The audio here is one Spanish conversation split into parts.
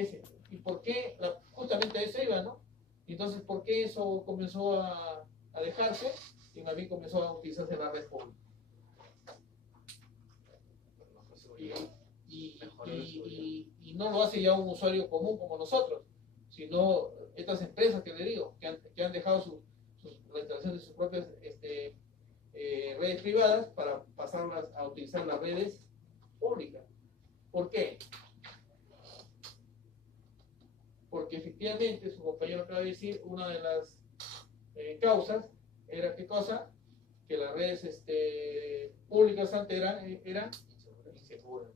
Ese. ¿Y por qué? Justamente a eso iba, ¿no? Entonces, ¿por qué eso comenzó a dejarse? Y más bien comenzó a utilizarse la red pública. Y no lo hace ya un usuario común como nosotros, sino estas empresas que le digo, que han dejado la instalación de sus propias redes privadas para pasarlas a utilizar las redes públicas. ¿Por qué? Porque efectivamente, su compañero acaba de decir, una de las causas era ¿qué cosa? Que las redes públicas antes eran inseguras.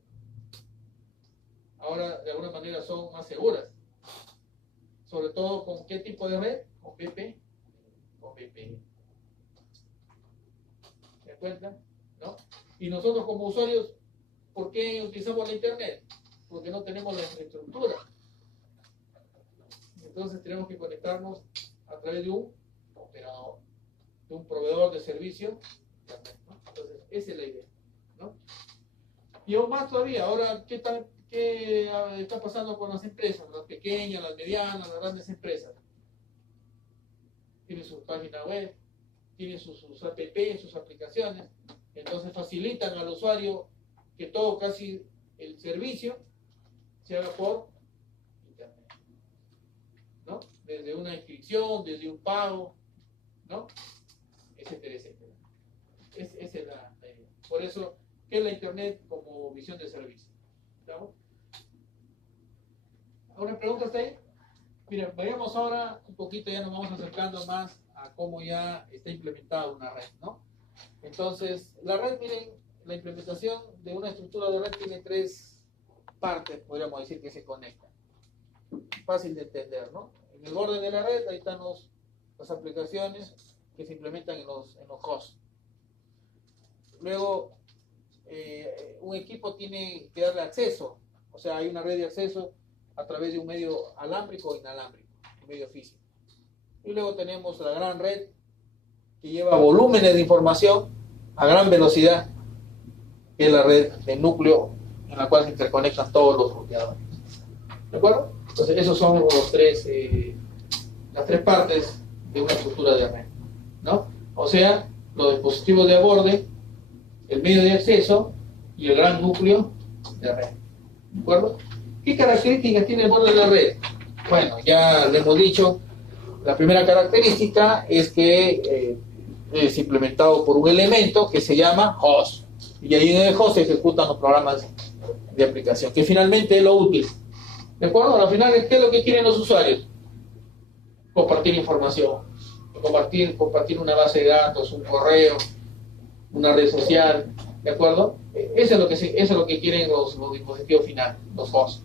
Ahora, de alguna manera, son más seguras. Sobre todo, ¿con qué tipo de red? Con VPN. Con VPN. ¿Se dan cuenta? ¿No? Y nosotros como usuarios, ¿por qué utilizamos la Internet? Porque no tenemos la infraestructura. Entonces tenemos que conectarnos a través de un operador, de un proveedor de servicio, ¿no? Entonces, esa es la idea, ¿no? Y aún más todavía, ahora, ¿qué está pasando con las empresas? Las pequeñas, las medianas, las grandes empresas. Tienen su página web, tienen sus app, sus aplicaciones, entonces facilitan al usuario que todo, casi el servicio, se haga por Internet, ¿no? Desde una inscripción, desde un pago, ¿no? Etcétera, etcétera. Esa es la idea. Por eso, ¿qué es la Internet como visión de servicio? ¿Estamos? ¿Alguna pregunta hasta ahí? Miren, vayamos ahora un poquito, ya nos vamos acercando más a cómo ya está implementada una red, ¿no? Entonces, la red, miren, la implementación de una estructura de red tiene tres partes, podríamos decir, que se conectan. Fácil de entender, ¿no? En el borde de la red, ahí están las aplicaciones que se implementan en los hosts. Luego, un equipo tiene que darle acceso, o sea, hay una red de acceso a través de un medio alámbrico o inalámbrico, un medio físico. Y luego tenemos la gran red que lleva volúmenes de información a gran velocidad, que es la red de núcleo en la cual se interconectan todos los ruteadores. ¿De acuerdo? Entonces, esos son las tres partes de una estructura de red, ¿no? O sea, los dispositivos de borde, el medio de acceso y el gran núcleo de red. ¿De acuerdo? ¿Qué características tiene el borde de la red? Bueno, ya le hemos dicho, la primera característica es que es implementado por un elemento que se llama host. Y ahí en el host se ejecutan los programas de aplicación, que finalmente es lo útil. ¿De acuerdo? Al final, ¿qué es lo que quieren los usuarios? Compartir información, compartir una base de datos, un correo, una red social, ¿de acuerdo? Eso es lo que quieren los dispositivos finales, los hosts,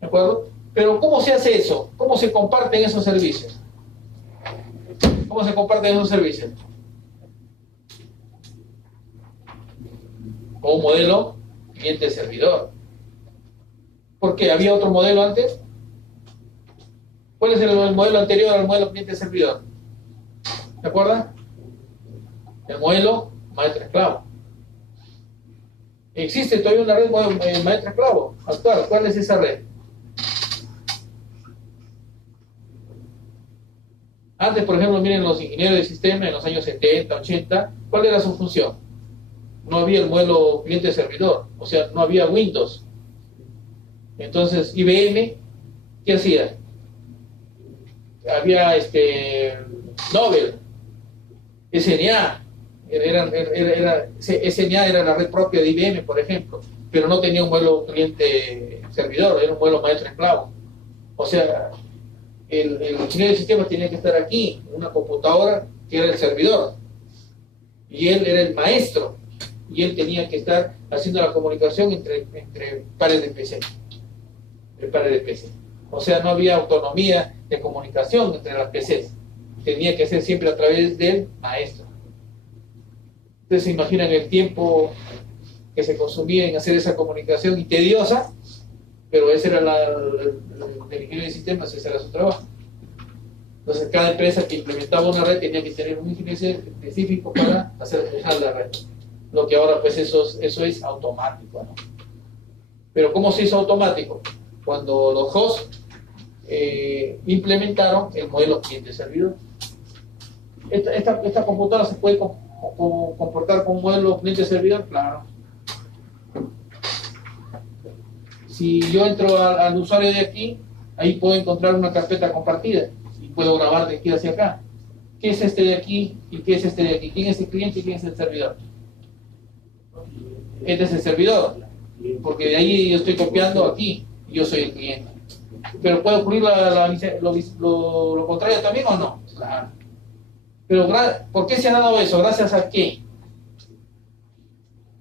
¿de acuerdo? Pero ¿cómo se hace eso? ¿Cómo se comparten esos servicios? ¿Cómo se comparten esos servicios? Con un modelo cliente-servidor. ¿Por qué? ¿Había otro modelo antes? ¿Cuál es el modelo anterior al modelo cliente-servidor? ¿Se acuerdan? El modelo maestro-esclavo. ¿Existe todavía una red maestro-esclavo actual? ¿Cuál es esa red? Antes, por ejemplo, miren los ingenieros de sistema en los años 70, 80, ¿cuál era su función? No había el modelo cliente-servidor, o sea, no había Windows. Entonces, IBM, ¿qué hacía? Había Nobel, SNA, SNA era la red propia de IBM, por ejemplo, pero no tenía un modelo cliente-servidor, era un modelo maestro-esclavo. O sea, el ingeniero de sistemas tenía que estar aquí, en una computadora que era el servidor, y él era el maestro, y él tenía que estar haciendo la comunicación entre pares de PC. O sea, no había autonomía de comunicación entre las PCs. Tenía que ser siempre a través del maestro. Ustedes se imaginan el tiempo que se consumía en hacer esa comunicación y tediosa, pero ese era el ingeniero de sistemas, ese era su trabajo. Entonces, cada empresa que implementaba una red tenía que tener un ingeniero específico para hacer funcionar la red. Lo que ahora, pues, eso es automático, ¿no? Pero ¿cómo se hizo automático? cuando los hosts implementaron el modelo cliente-servidor. Esta computadora se puede comportar con un modelo cliente-servidor, claro. Si yo entro al usuario de aquí, ahí puedo encontrar una carpeta compartida y puedo grabar de aquí hacia acá. ¿Qué es este de aquí y qué es este de aquí? ¿Quién es el cliente y quién es el servidor? Este es el servidor, porque de ahí yo estoy copiando aquí y yo soy el cliente. ¿Pero puede ocurrir lo contrario también o no? Claro. Pero ¿por qué se ha dado eso? ¿Gracias a qué?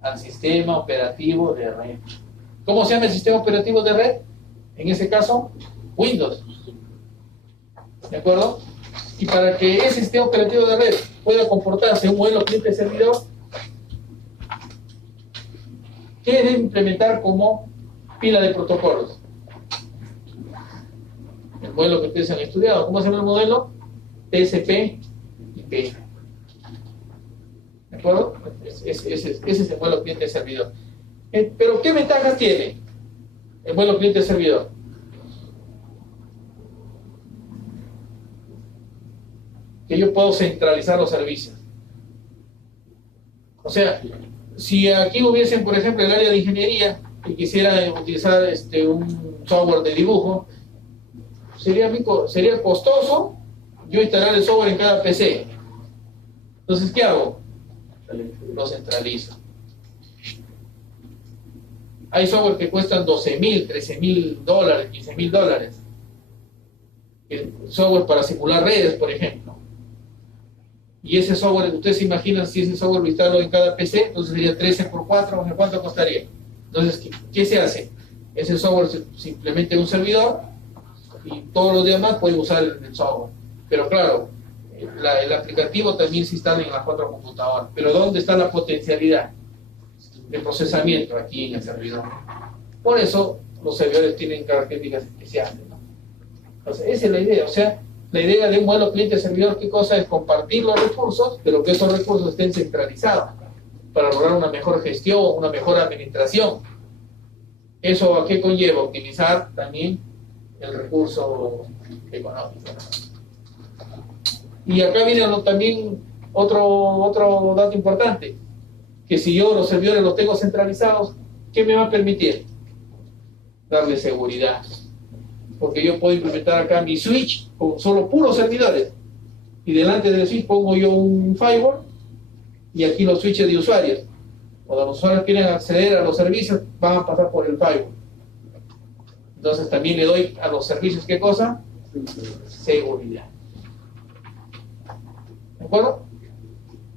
Al sistema operativo de red. ¿Cómo se llama el sistema operativo de red? En ese caso, Windows. ¿De acuerdo? Y para que ese sistema operativo de red pueda comportarse un modelo cliente-servidor, ¿qué debe implementar como pila de protocolos? El modelo que ustedes han estudiado. ¿Cómo se llama el modelo? TCP/IP. ¿De acuerdo? Ese es el modelo cliente-servidor. Pero ¿qué ventajas tiene el modelo cliente-servidor? Que yo puedo centralizar los servicios. O sea, si aquí hubiesen, por ejemplo, el área de ingeniería y quisiera utilizar un software de dibujo, sería costoso yo instalar el software en cada PC. Entonces, ¿qué hago? Lo centralizo. Hay software que cuestan $12,000, $13,000, $15,000. Software para simular redes, por ejemplo. Y ese software, ustedes se imaginan si ese software lo instalo en cada PC, entonces sería 13 por 4, ¿cuánto costaría? Entonces, ¿qué se hace? Ese software se implementa en un servidor y todos los demás pueden usar el software. Pero claro, el aplicativo también se instala en las 4 computadoras. Pero ¿dónde está la potencialidad de procesamiento? Aquí en el servidor. Por eso los servidores tienen características especiales, ¿no? Entonces, esa es la idea. O sea, la idea de un modelo cliente-servidor, ¿qué cosa es? Compartir los recursos, pero que esos recursos estén centralizados para lograr una mejor gestión, una mejor administración. ¿Eso a qué conlleva? Optimizar también el recurso económico, ¿no? Y acá viene también otro dato importante, que si yo los servidores los tengo centralizados, ¿qué me va a permitir? Darle seguridad. Porque yo puedo implementar acá mi switch con solo puros servidores y delante del switch pongo yo un firewall y aquí los switches de usuarios. Cuando los usuarios quieren acceder a los servicios van a pasar por el firewall. Entonces también le doy a los servicios, ¿qué cosa? Seguridad. ¿De acuerdo?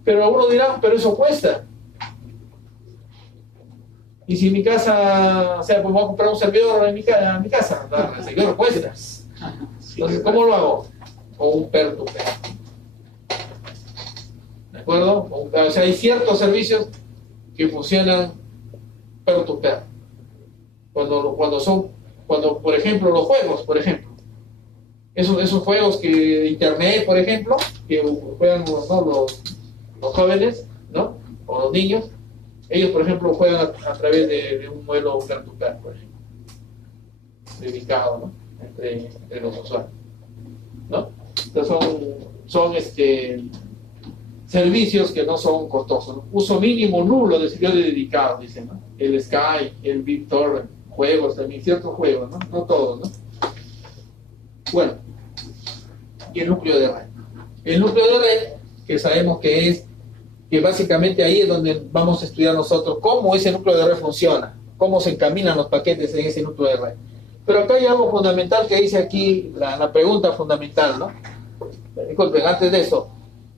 Pero algunos dirán, pero eso cuesta. Y si en mi casa, o sea, pues voy a comprar un servidor en mi casa, el servidor cuesta. Entonces, ¿cómo lo hago? Con un peer-to-peer. ¿De acuerdo? O sea, hay ciertos servicios que funcionan peer-to-peer. Cuando, por ejemplo, los juegos, por ejemplo. Esos juegos que de internet, por ejemplo, que juegan, ¿no? los jóvenes, ¿no? O los niños. Ellos, por ejemplo, juegan a través de un modelo peer-to-peer, por ejemplo, dedicado, ¿no? entre los usuarios, ¿no? Entonces son servicios que no son costosos, ¿no? Uso mínimo nulo de servidores dedicados, dicen, ¿no? El Skype, el BitTorrent, juegos también, ciertos juegos, ¿no? No todos, ¿no? Bueno, y el núcleo de red. El núcleo de red, que sabemos que básicamente ahí es donde vamos a estudiar nosotros cómo ese núcleo de red funciona, cómo se encaminan los paquetes en ese núcleo de red. Pero acá hay algo fundamental que dice aquí, la pregunta fundamental, ¿no? Disculpen, antes de eso,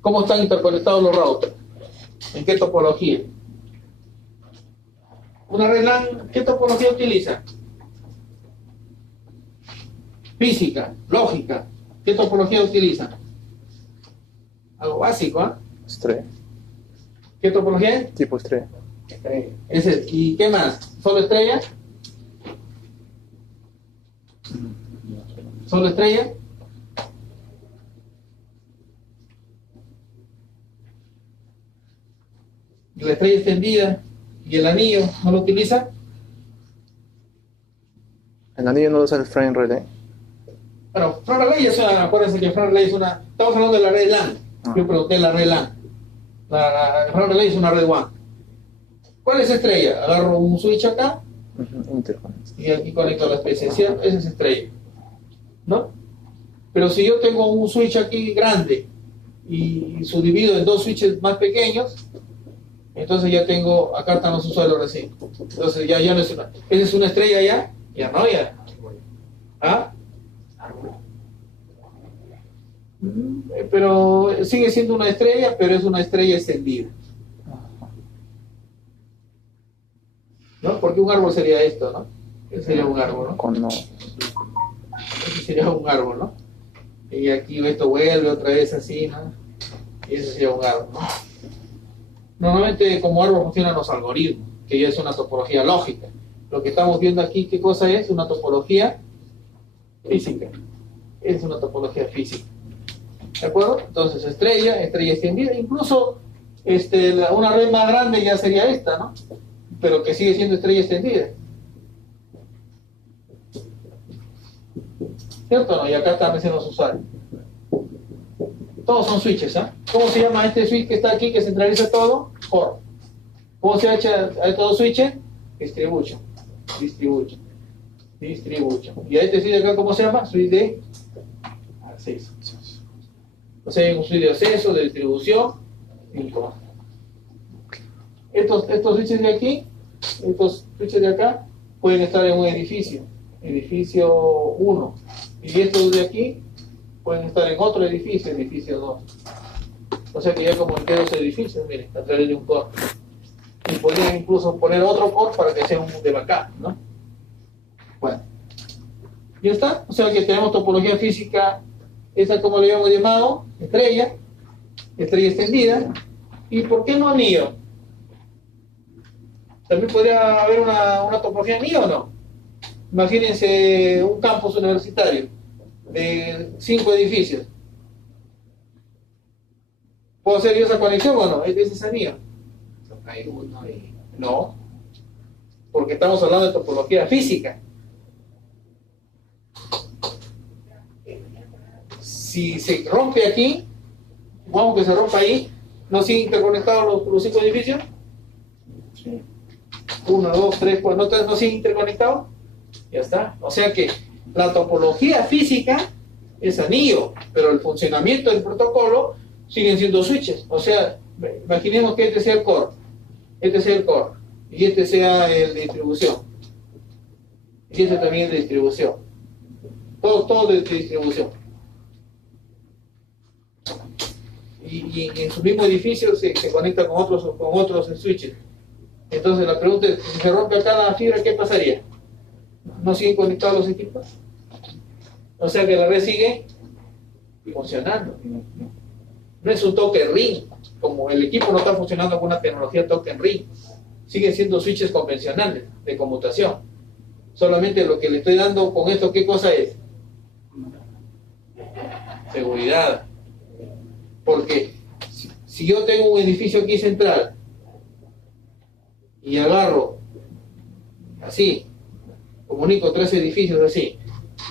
¿cómo están interconectados los routers? ¿En qué topología? Una red LAN, ¿qué topología utiliza? Física, lógica, ¿qué topología utiliza? Algo básico, ¿ah? Estrella. ¿Qué topología es? Tipo estrella. ¿Y qué más? ¿Solo estrella? ¿Solo estrella? ¿Y la estrella extendida y el anillo no lo utiliza? El anillo no usa el frame relay. Bueno, frame relay es una, acuérdense que frame relay es una, estamos hablando de la red LAN. Yo pregunté la red LAN. El frame relay es una red WAN. ¿Cuál es estrella? Agarro un switch acá y aquí conecto las PCs, ¿cierto? Esa es estrella, ¿no? Pero si yo tengo un switch aquí grande y subdivido en dos switches más pequeños, entonces ya tengo, acá están los usuarios recién. Entonces ya no es una, ¿esa es una estrella ya? Ya no, ya. ¿Ah? Pero sigue siendo una estrella, pero es una estrella extendida. ¿No? Porque un árbol sería esto, ¿no? Ese sería un árbol, ¿no? Ese sería un árbol, ¿no? Y aquí esto vuelve otra vez así, ¿no? Y ese sería un árbol, ¿no? Normalmente como árbol funcionan los algoritmos, que ya es una topología lógica. Lo que estamos viendo aquí, ¿qué cosa es? Una topología física. Es una topología física. ¿De acuerdo? Entonces estrella extendida, incluso una red más grande ya sería esta, ¿no? Pero que sigue siendo estrella extendida. ¿Cierto o no? Y acá están los usuarios. Todos son switches, ¿ah? ¿Cómo se llama este switch que está aquí, que centraliza todo? Core. ¿Cómo se llama a todo switch? Distribution. Y a este switch de acá, ¿cómo se llama? Switch de acceso. O sea, hay un switch de acceso, de distribución y un core. Estos switches de aquí, estos switches de acá, pueden estar en un edificio 1. Y estos de aquí pueden estar en otro edificio 2. O sea que ya comuniqué dos edificios, miren, a través de un core. Y podrían incluso poner otro core para que sea un de backup, ¿no? Bueno, ya está. O sea que tenemos topología física, esa como le habíamos llamado, estrella extendida. ¿Y por qué no anillo? También podría haber una topología anillo, ¿o no? Imagínense un campus universitario de 5 edificios. ¿Puedo hacer yo esa conexión o no? ¿Es ese anillo? No, porque estamos hablando de topología física. Si se rompe aquí, vamos que se rompa ahí, ¿no siguen interconectados los 5 edificios? Sí. 1, 2, 3, 4, ¿no siguen interconectados? Ya está. O sea que la topología física es anillo, pero el funcionamiento del protocolo siguen siendo switches. O sea, imaginemos que este sea el core, y este sea el de distribución, y este también es de distribución. Todo de distribución. Y en su mismo edificio se conecta con otros switches. Entonces la pregunta es, si se rompe acá la fibra, ¿qué pasaría? ¿No siguen conectados los equipos? O sea que la red sigue funcionando. No es un token ring, como el equipo no está funcionando con una tecnología token ring. Siguen siendo switches convencionales de conmutación. Solamente lo que le estoy dando con esto, ¿qué cosa es? Seguridad. Porque si yo tengo un edificio aquí central y agarro así, comunico 3 edificios así,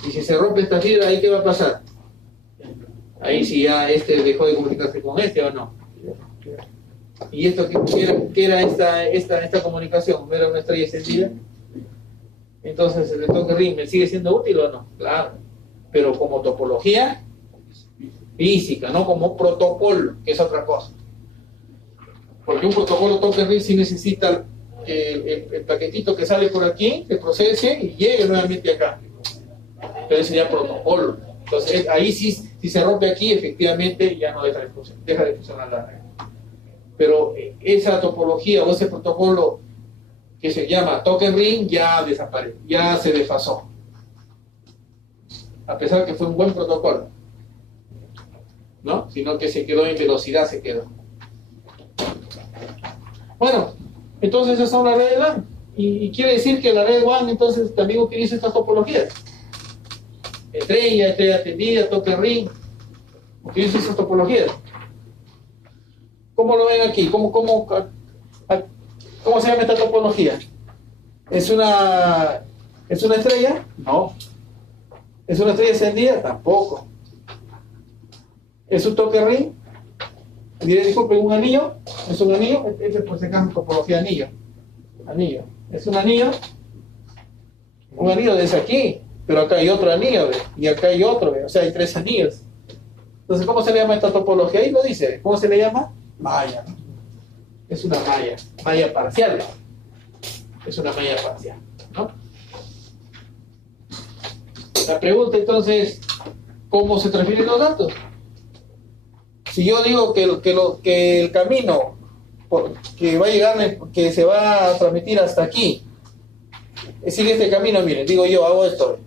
y si se rompe esta fibra, ¿ahí qué va a pasar? Ahí si ya dejó de comunicarse con o no. ¿Y esto qué era esta comunicación? ¿No era una estrella extendida? Entonces el token ring sigue siendo útil o no? Claro, pero como topología física, no como protocolo, que es otra cosa. Porque un protocolo token ring sí necesita el paquetito que sale por aquí, que procese y llegue nuevamente acá. Entonces sería protocolo. Entonces ahí sí, si se rompe aquí, efectivamente ya no deja de funcionar la red. Pero esa topología o ese protocolo que se llama token ring ya desapareció, ya se desfasó. A pesar que fue un buen protocolo, ¿no? Sino que se quedó en velocidad, se quedó. Bueno, entonces esas son las redes LAN. Y quiere decir que la red WAN entonces también utiliza estas topologías. Estrella extendida, token ring. Utiliza esas topologías. ¿Cómo lo ven aquí? ¿Cómo se llama esta topología? Es una ¿Es una estrella? No. ¿Es una estrella encendida? Tampoco. ¿Es un toque ring? Diré, disculpen, ¿un anillo? ¿Es un anillo? Este pues se llama topología anillo. Anillo. ¿Es un anillo? Un anillo desde aquí, pero acá hay otro anillo, ¿ve? Y acá hay otro, ¿ve? O sea, hay 3 anillos. Entonces, ¿cómo se le llama esta topología? Ahí lo dice. ¿Cómo se le llama? Malla. Es una malla parcial. Es una malla parcial, ¿no? La pregunta entonces, ¿cómo se transfieren los datos? Si yo digo que el camino que va a llegar, que se va a transmitir hasta aquí, sigue este camino, miren, digo yo, hago esto.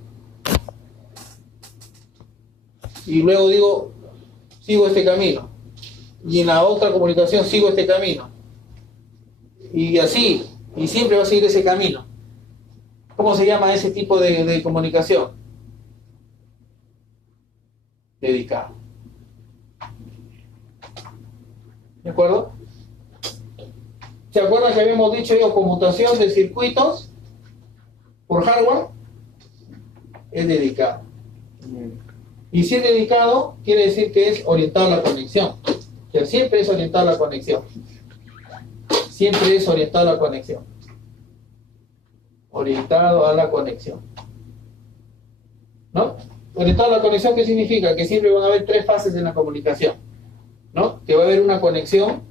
Y luego digo, sigo este camino. Y en la otra comunicación sigo este camino. Y así, y siempre va a seguir ese camino. ¿Cómo se llama ese tipo de comunicación? Dedicado. ¿De acuerdo? ¿Se acuerdan que habíamos dicho yo conmutación de circuitos por hardware? Es dedicado. Y si es dedicado, quiere decir que es orientado a la conexión. Que siempre es orientado a la conexión. Siempre es orientado a la conexión. Orientado a la conexión. ¿No? Orientado a la conexión, ¿qué significa? Que siempre van a haber 3 fases en la comunicación, ¿no? Que va a haber una conexión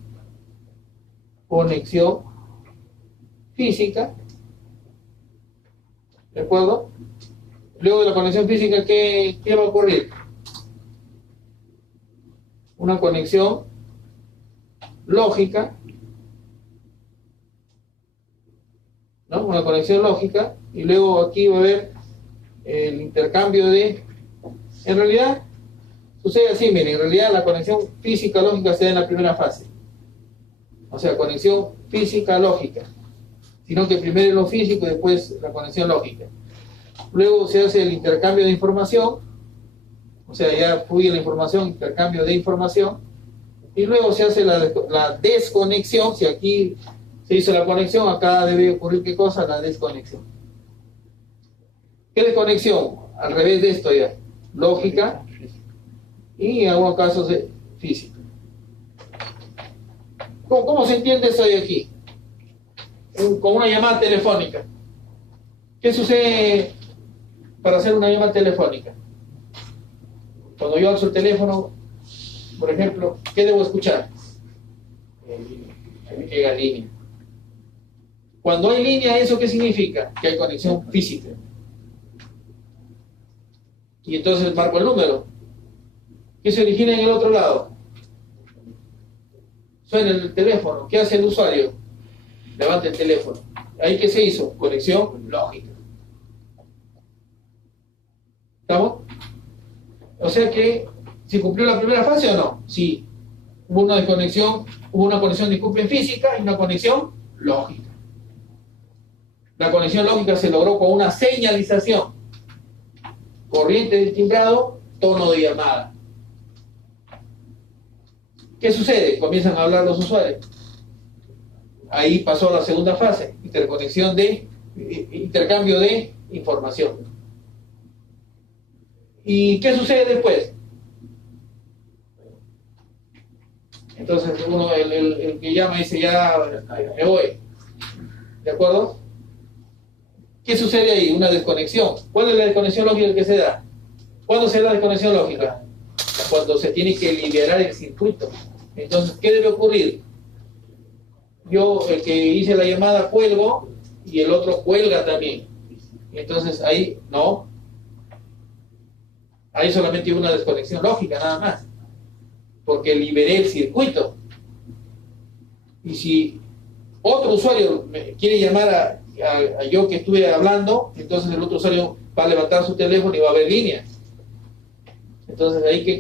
física, ¿de acuerdo? Luego de la conexión física, ¿qué va a ocurrir? Una conexión lógica, ¿no? Una conexión lógica, y luego aquí va a haber el intercambio de... En realidad, sucede así, miren, en realidad la conexión física-lógica se da en la primera fase. O sea, conexión física-lógica. Sino que primero es lo físico y después la conexión lógica. Luego se hace el intercambio de información, o sea, ya fluye la información, intercambio de información, y luego se hace la desconexión. Si aquí se hizo la conexión, acá debe ocurrir ¿qué cosa? La desconexión. ¿Qué desconexión? Al revés de esto ya. Lógica y en algunos casos de física. ¿Cómo se entiende eso de aquí? Con una llamada telefónica. ¿Qué sucede para hacer una llamada telefónica? Cuando yo alzo el teléfono, por ejemplo, ¿qué debo escuchar? Que llega línea. Cuando hay línea, ¿eso qué significa? Que hay conexión física. Y entonces marco el número. ¿Qué se origina en el otro lado? Suena el teléfono. ¿Qué hace el usuario? Levanta el teléfono. ¿Ahí qué se hizo? Conexión lógica. ¿Estamos? O sea que, ¿se cumplió la primera fase o no? Sí. Hubo una desconexión, disculpen, física y una conexión lógica. La conexión lógica se logró con una señalización. Corriente de timbrado, tono de llamada. ¿Qué sucede? Comienzan a hablar los usuarios. Ahí pasó a la segunda fase, intercambio de información. ¿Y qué sucede después? Entonces el que llama dice, ya me voy. ¿De acuerdo? ¿Qué sucede ahí? Una desconexión. ¿Cuál es la desconexión lógica que se da? ¿Cuándo se da la desconexión lógica? Cuando se tiene que liberar el circuito. Entonces, ¿qué debe ocurrir? Yo, el que hice la llamada, cuelgo y el otro cuelga también. Entonces, ahí no. Ahí solamente hubo una desconexión lógica, nada más. Porque liberé el circuito. Y si otro usuario me quiere llamar a yo que estuve hablando, entonces el otro usuario va a levantar su teléfono y va a ver líneas. Entonces ahí qué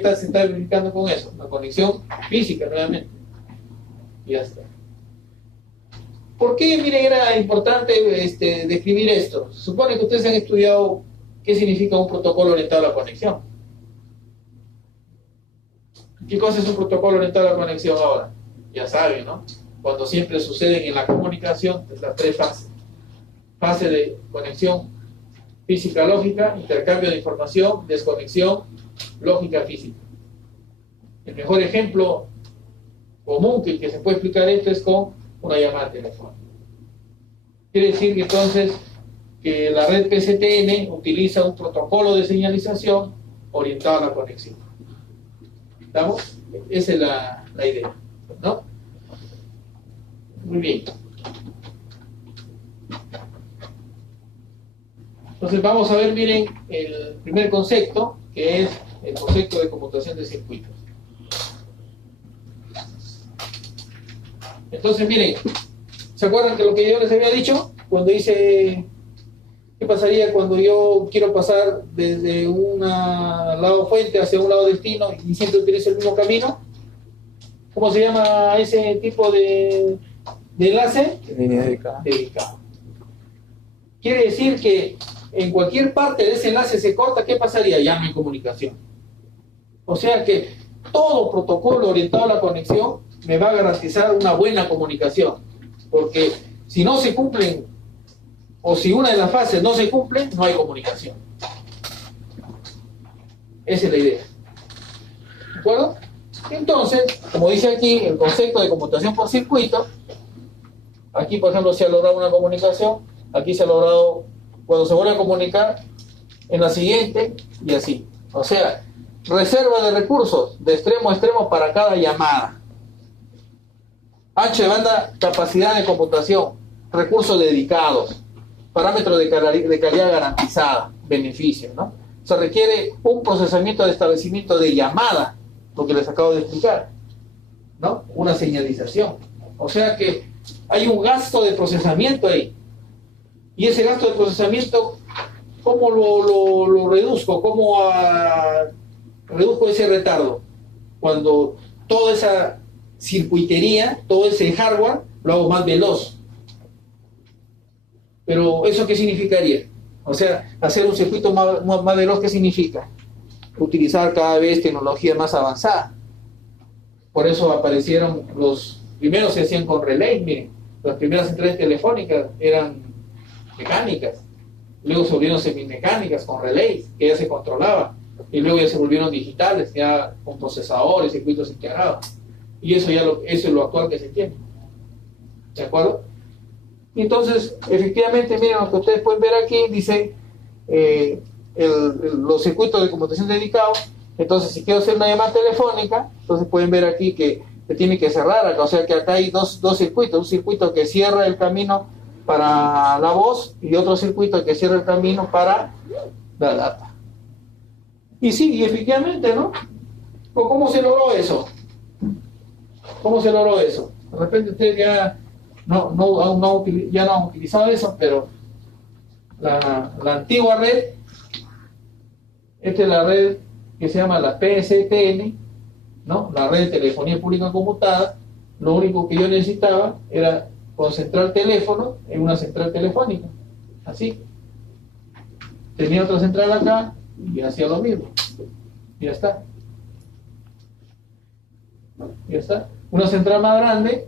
tal se está verificando con eso, una conexión física nuevamente. Y ya está. ¿Por qué, miren, era importante describir esto? Se supone que ustedes han estudiado qué significa un protocolo orientado a la conexión. ¿Qué cosa es un protocolo orientado a la conexión ahora? Ya saben, ¿no? Cuando siempre suceden en la comunicación las 3 fases. fase de conexión física-lógica, intercambio de información, desconexión lógica-física. El mejor ejemplo común que se puede explicar esto es con una llamada telefónica. Quiere decir que entonces que la red PSTN utiliza un protocolo de señalización orientado a la conexión. ¿Estamos? Esa es la idea, ¿no? Muy bien. Entonces vamos a ver, miren, el primer concepto, que es el concepto de conmutación de circuitos. Entonces, miren, ¿se acuerdan de lo que yo les había dicho? Cuando dice, ¿qué pasaría cuando yo quiero pasar desde un lado fuente hacia un lado destino y siempre utilizo el mismo camino? ¿Cómo se llama ese tipo de enlace? Línea dedicada. Dedicado. Quiere decir que en cualquier parte de ese enlace se corta, ¿qué pasaría? Ya no hay comunicación. O sea que todo protocolo orientado a la conexión me va a garantizar una buena comunicación, porque si no se cumplen, o si una de las fases no se cumple, no hay comunicación. Esa es la idea. ¿De acuerdo? Entonces, como dice aquí, el concepto de conmutación por circuito, aquí por ejemplo se ha logrado una comunicación, aquí se ha logrado, cuando se vuelve a comunicar, en la siguiente, y así. O sea, reserva de recursos de extremo a extremo para cada llamada. Ancho de banda, capacidad de computación, recursos dedicados, parámetros de calidad garantizada, beneficios, ¿no? Se requiere un procesamiento de establecimiento de llamada, lo que les acabo de explicar, ¿no? Una señalización. O sea que hay un gasto de procesamiento ahí. Y ese gasto de procesamiento, ¿cómo lo reduzco? ¿Cómo reduzco ese retardo? Cuando toda esa circuitería, todo ese hardware, lo hago más veloz. Pero ¿eso qué significaría? O sea, hacer un circuito más veloz, ¿qué significa? Utilizar cada vez tecnología más avanzada. Por eso aparecieron los primeros, se hacían con relay. Miren, las primeras centrales telefónicas eran mecánicas, luego se volvieron semimecánicas con relays, que ya se controlaban, y luego ya se volvieron digitales, ya con procesadores, circuitos integrados. Y eso eso es lo actual que se tiene. ¿De acuerdo? Y entonces, efectivamente, miren lo que ustedes pueden ver aquí, dice los circuitos de conmutación dedicados. Entonces, si quiero hacer una llamada telefónica, entonces pueden ver aquí que se tiene que cerrar acá. O sea que acá hay dos circuitos, un circuito que cierra el camino para la voz y otro circuito que cierra el camino para la data. Y sí, y efectivamente, ¿no? ¿Cómo se logró eso? ¿Cómo se logró eso? De repente ustedes ya no han utilizado eso, pero la antigua red, esta es la red que se llama la PSTN, ¿no? La red de telefonía pública conmutada. Lo único que yo necesitaba era concentrar teléfono en una central telefónica, así. Tenía otra central acá y hacía lo mismo. Ya está. Ya está. Una central más grande,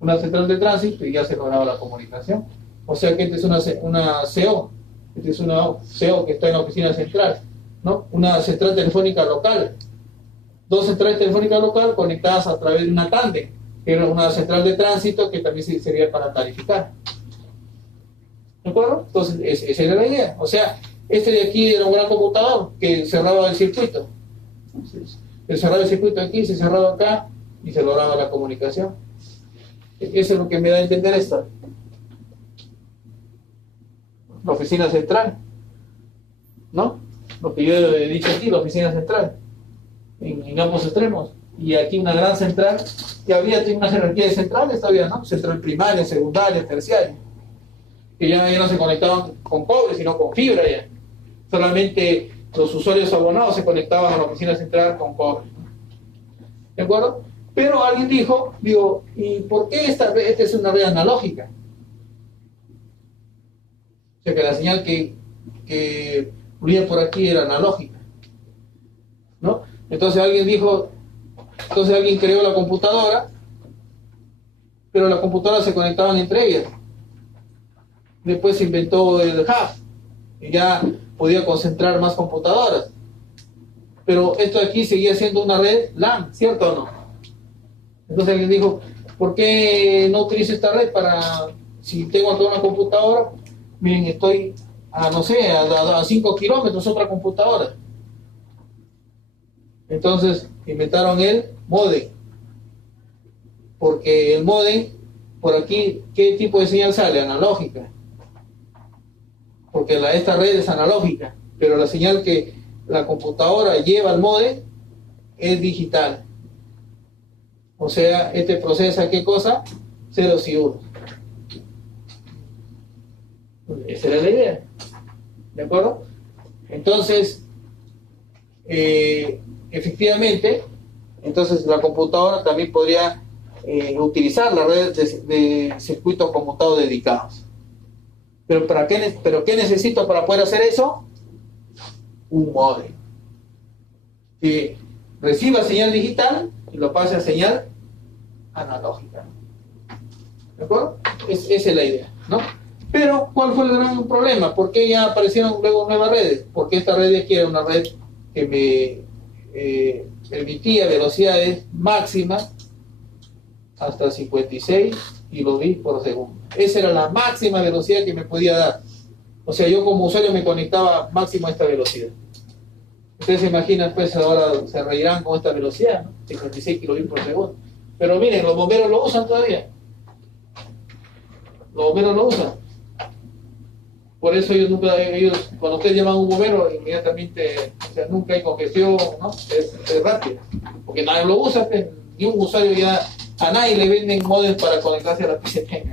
una central de tránsito, y ya se lograba la comunicación. O sea que esta es una CO. Esta es una CO que está en la oficina central, ¿no? Una central telefónica local. Dos centrales telefónicas locales conectadas a través de una tándem, que era una central de tránsito que también servía para tarificar. ¿De acuerdo? Entonces, esa era la idea. O sea, este de aquí era un gran computador que cerraba el circuito. Se cerraba el circuito aquí, se cerraba acá y se lograba la comunicación. Eso es lo que me da a entender esto. La oficina central, ¿no? Lo que yo he dicho aquí, la oficina central, en ambos extremos. Y aquí una gran central, que había una jerarquía de centrales todavía, ¿no? Central primaria, secundaria, terciaria, que ya no se conectaban con cobre, sino con fibra ya. Solamente los usuarios abonados se conectaban a la oficina central con cobre. ¿De acuerdo? Pero alguien dijo, ¿y por qué esta es una red analógica? O sea que la señal que fluía por aquí era analógica, ¿no? Entonces alguien creó la computadora, pero las computadoras se conectaban entre ellas. Después se inventó el hub y ya podía concentrar más computadoras. Pero esto de aquí seguía siendo una red LAN, ¿cierto o no? Entonces alguien dijo, ¿por qué no utilizo esta red para, si tengo toda una computadora, miren, estoy a, no sé, a 5 kilómetros otra computadora? Entonces inventaron el módem, porque el módem, por aquí, ¿qué tipo de señal sale? Analógica, porque esta red es analógica, pero la señal que la computadora lleva al módem es digital. O sea, este procesa, ¿qué cosa? Ceros y unos. Esa era la idea. ¿De acuerdo? Entonces, efectivamente, entonces la computadora también podría utilizar las redes de circuitos conmutados dedicados. ¿Pero qué necesito para poder hacer eso? Un módem que reciba señal digital y lo pase a señal analógica. ¿De acuerdo? Esa es la idea, ¿no? Pero, ¿cuál fue el gran problema? ¿Por qué ya aparecieron luego nuevas redes? Porque esta red de aquí era una red que me permitía velocidades máximas hasta 56 kilobits por segundo. Esa era la máxima velocidad que me podía dar. O sea, yo como usuario me conectaba máximo a esta velocidad. Ustedes se imaginan, pues ahora se reirán con esta velocidad, ¿no? 56 kilobits por segundo. Pero miren, los bomberos lo usan todavía. Los bomberos lo usan. Por eso cuando ustedes llaman a un bombero, inmediatamente, o sea, nunca hay congestión, ¿no? Es rápido. Porque nadie lo usa, pues, ni un usuario ya, a nadie le venden modems para conectarse a la PCP.